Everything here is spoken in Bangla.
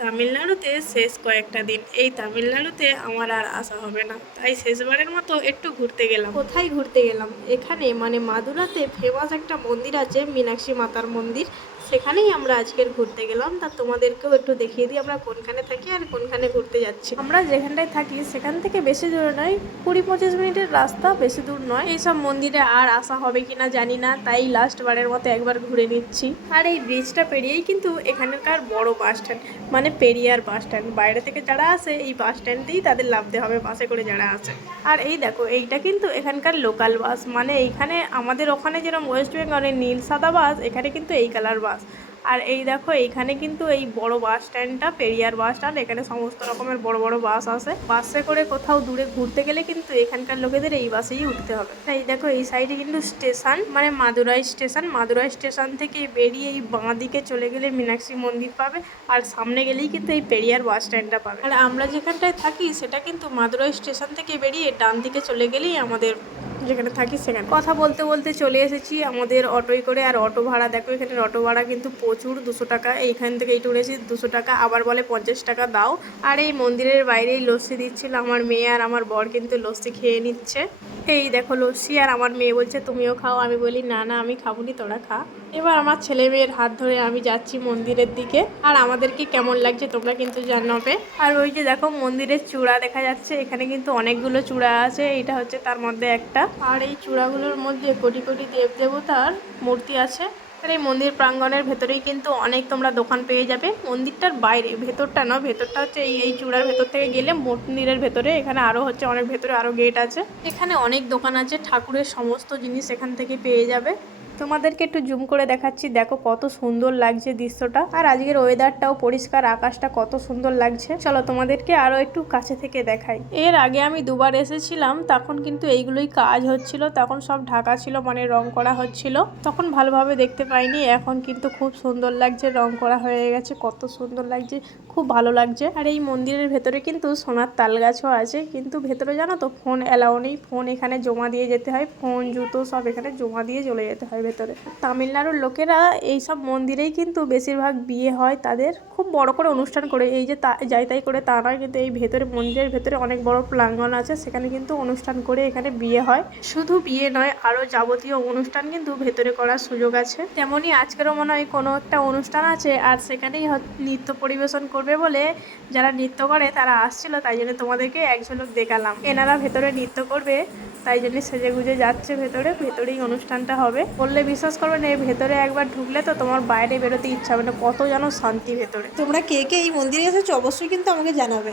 তামিলনাড়ুতে শেষ কয়েকটা দিন, এই তামিলনাড়ুতে আমার আর আসা হবে না, তাই শেষবারের মতো একটু ঘুরতে গেলাম। কোথায় ঘুরতে গেলাম? এখানে মানে মাদুরাতে ফেমাস একটা মন্দির আছে, মীনাক্ষী মাতার মন্দির। সেখানেই আমরা আজকের ঘুরতে গেলাম। তা তোমাদেরকেও একটু দেখিয়ে দিই আমরা কোনখানে থাকি আর কোনখানে ঘুরতে যাচ্ছি। আমরা যেখানটায় থাকি সেখান থেকে বেশি দূর নয়, 20-25 মিনিটের রাস্তা, বেশি দূর নয়। এইসব মন্দিরে আর আসা হবে কিনা জানি না, তাই লাস্ট বারের মতো একবার ঘুরে নিচ্ছি। আর এই ব্রিজটা পেরিয়েই কিন্তু এখানকার বড় বাস স্ট্যান্ড, মানে পেরিয়ার বাস স্ট্যান্ড। বাইরে থেকে যারা আসে এই বাস স্ট্যান্ডেই তাদের নামতে হবে, বাসে করে যারা আসে। আর এই দেখো, এইটা কিন্তু এখানকার লোকাল বাস, মানে এইখানে আমাদের ওখানে যেরকম ওয়েস্ট বেঙ্গলের নীল সাদা বাস, এখানে কিন্তু এই কালার বাস। আর এই দেখো, এইখানে কিন্তু এই বড় বাস স্ট্যান্ডটা পেরিয়ার বাস স্ট্যান্ড, এখানে সমস্ত রকমের বড় বড় বাস আসে। বাসে করে কোথাও দূরে ঘুরতে গেলে কিন্তু এখানকার লোকেদের এই বাসেই উঠতে হবে। এই দেখো, এই সাইডে কিন্তু স্টেশন, মানে মাদুরাই স্টেশন। মাদুরাই স্টেশন থেকে বেরিয়ে এই বাঁ দিকে চলে গেলে মীনাক্ষী মন্দির পাবে, আর সামনে গেলেই কিন্তু এই পেরিয়ার বাস স্ট্যান্ডটা পাবে। আর আমরা যেখানটায় থাকি সেটা কিন্তু মাদুরাই স্টেশন থেকে বেরিয়ে ডান দিকে চলে গেলেই আমাদের যেখানে থাকি সেখানে। কথা বলতে বলতে চলে এসেছি আমাদের অটোয় করে। আর অটো ভাড়া দেখো, এখানে অটো ভাড়া কিন্তু প্রচুর, 200 টাকা। এইখান থেকে এইটু উঠেছি 200 টাকা, আবার বলে 50 টাকা দাও। আর এই মন্দিরের বাইরেই লস্যি দিচ্ছিল, আমার মেয়ে আর আমার বর কিন্তু লস্যি খেয়ে নিচ্ছে। এই দেখো লস্যি, আর আমার মেয়ে বলছে তুমিও খাও। আমি বলি না না, আমি খাবো নি, তোরা খা। এবার আমার ছেলে মেয়ের হাত ধরে আমি যাচ্ছি মন্দিরের দিকে। আর আমাদেরকে কেমন লাগছে তোমরা কিন্তু জানাবে। আর ওই যে দেখো মন্দিরের চূড়া দেখা যাচ্ছে, এখানে কিন্তু অনেকগুলো চূড়া আছে, এইটা হচ্ছে তার মধ্যে একটা। আর এই চূড়াগুলোর মধ্যে কোটি কোটি দেব দেবতার মূর্তি আছে। আর এই মন্দির প্রাঙ্গণের ভেতরেই কিন্তু অনেক তোমরা দোকান পেয়ে যাবে। মন্দিরটার বাইরে, ভেতরটা না, ভেতরটা হচ্ছে এই চূড়ার ভেতর থেকে গেলে মন্দিরের ভেতরে, এখানে আরও হচ্ছে অনেক ভেতরে আরও গেট আছে। এখানে অনেক দোকান আছে, ঠাকুরের সমস্ত জিনিস এখান থেকে পেয়ে যাবে। তোমাদেরকে একটু জুম করে দেখাচ্ছি, দেখো কত সুন্দর লাগছে দৃশ্যটা। আর আজকের ওয়েদারটাও পরিষ্কার, আকাশটা কত সুন্দর লাগছে। চলো তোমাদেরকে আরো একটু কাছে থেকে দেখাই। এর আগে আমি দুবার এসেছিলাম, তখন কিন্তু এইগুলোই কাজ হচ্ছিল, তখন সব ঢাকা ছিল, মানে রং করা হচ্ছিল, তখন ভালোভাবে দেখতে পাইনি। এখন কিন্তু খুব সুন্দর লাগছে, রং করা হয়ে গেছে, কত সুন্দর লাগছে, খুব ভালো লাগছে। আর এই মন্দিরের ভেতরে কিন্তু সোনার তাল গাছও আছে, কিন্তু ভেতরে জানো তো ফোন অ্যালাউ নেই, ফোন এখানে জমা দিয়ে যেতে হয়, ফোন জুতো সব এখানে জমা দিয়ে চলে যেতে হয় ভেতরে। তামিলনাড়ুর লোকেরা এইসব মন্দিরেই কিন্তু বেশিরভাগ বিয়ে হয়, তাদের খুব বড় করে অনুষ্ঠান করে। এই যে যাই তাই করে তা নয়, কিন্তু এই ভেতরে মন্দিরের ভেতরে অনেক বড় প্রাঙ্গণ আছে, সেখানে কিন্তু অনুষ্ঠান করে এখানে বিয়ে হয়। শুধু বিয়ে নয়, আরও যাবতীয় অনুষ্ঠান কিন্তু ভেতরে করার সুযোগ আছে। তেমনই আজকেরও মনে হয় কোনো একটা অনুষ্ঠান আছে, আর সেখানেই নৃত্য পরিবেশন করবে বলে যারা নৃত্য করে তারা আসছিল, তাই জন্য তোমাদেরকে এক ঝলক দেখালাম। এনারা ভেতরে নৃত্য করবে, তাই জন্য সেজে গুজে যাচ্ছে ভেতরেই অনুষ্ঠানটা হবে। বললে বিশ্বাস করবে না, এই ভেতরে একবার ঢুকলে তো তোমার বাইরে বেরোতে ইচ্ছা হবে না, কত যেন শান্তি ভেতরে। তোমরা কে কে এই মন্দিরে এসেছো অবশ্যই কিন্তু আমাকে জানাবে।